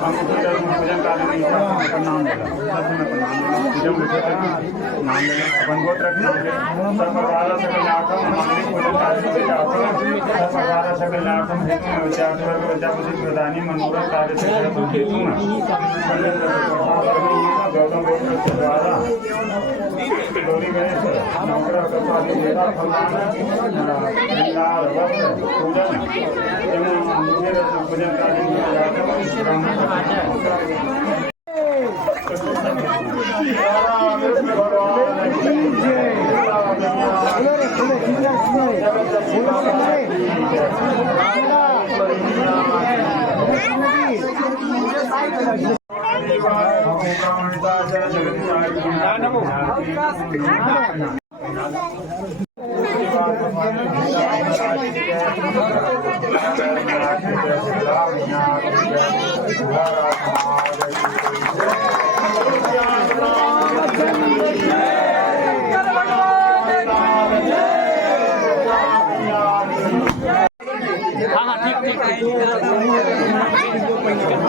भोजन कार्य में अपन नाम लेगा पूजन नाम लेगा अपन गोत्र नाम लेगा सब परिवार सकल लाभम मंगलिक भोजन कार्य में जाकर सब परिवार सकल लाभम हेतु विचार वर्ग प्रजापति प्रधानी मनोरथ कार्य से हेतु ना गौतम गोत्र के द्वारा गौरी गणेश नवग्रह कपाली देवा फलदान श्रृंगार वस्त्र पूजन एवं मुझे भोजन कार्य में जाकर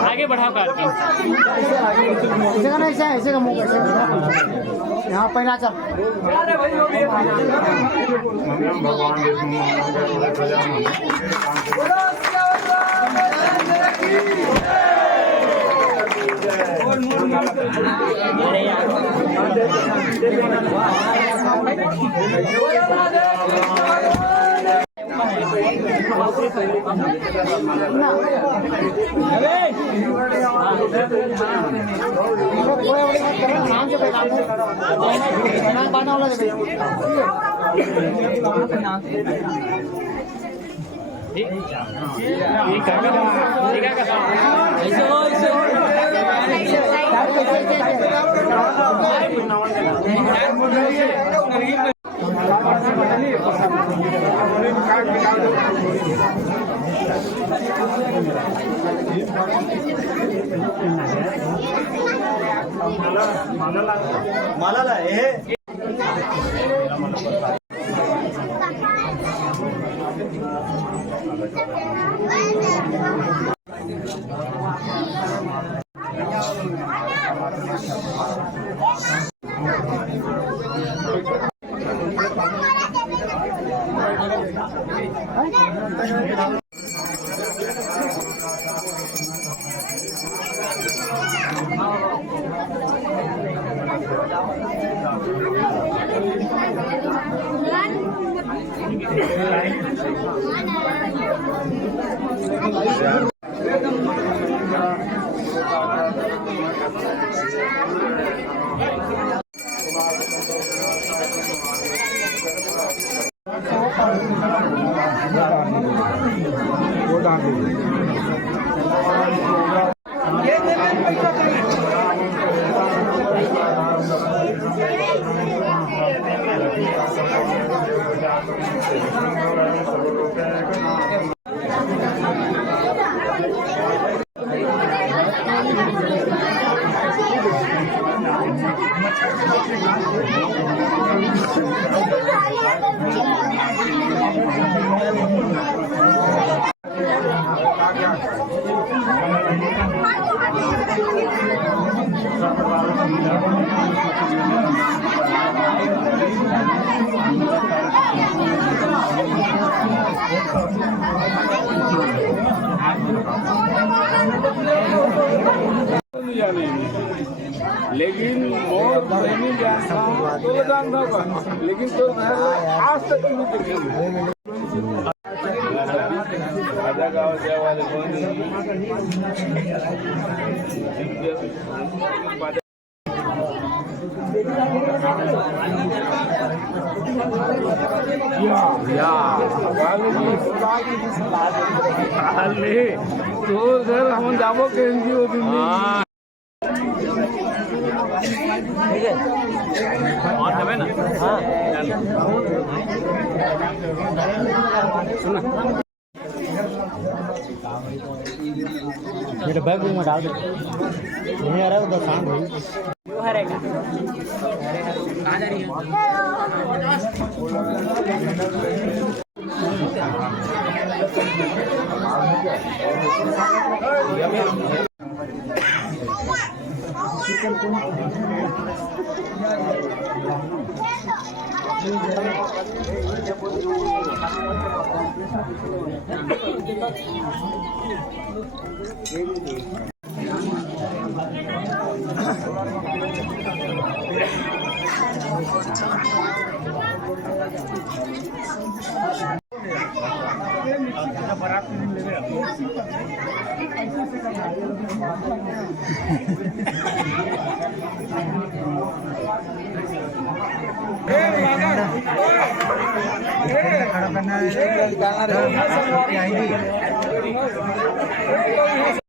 आगे बढ़ाओ कार की ऐसे का मुंह कैसे यहाँ पहला चल मंगलम भगवान विष्णु मंगल प्रजापति मालाला हे लेकिन बहुत नहीं जानता तो जानता होगा लेकिन तो आज तक नहीं देखेंगे राजा गाँव जाए वाले तो सर हम जाबो के एनजीओ दिन ठीक है और तबे ना हाँ सुना मेरे बैग में डाल दे नहीं आ रहा उधर शांत हो क्यों हरेगा कहाँ जा रही है खड़ा करना है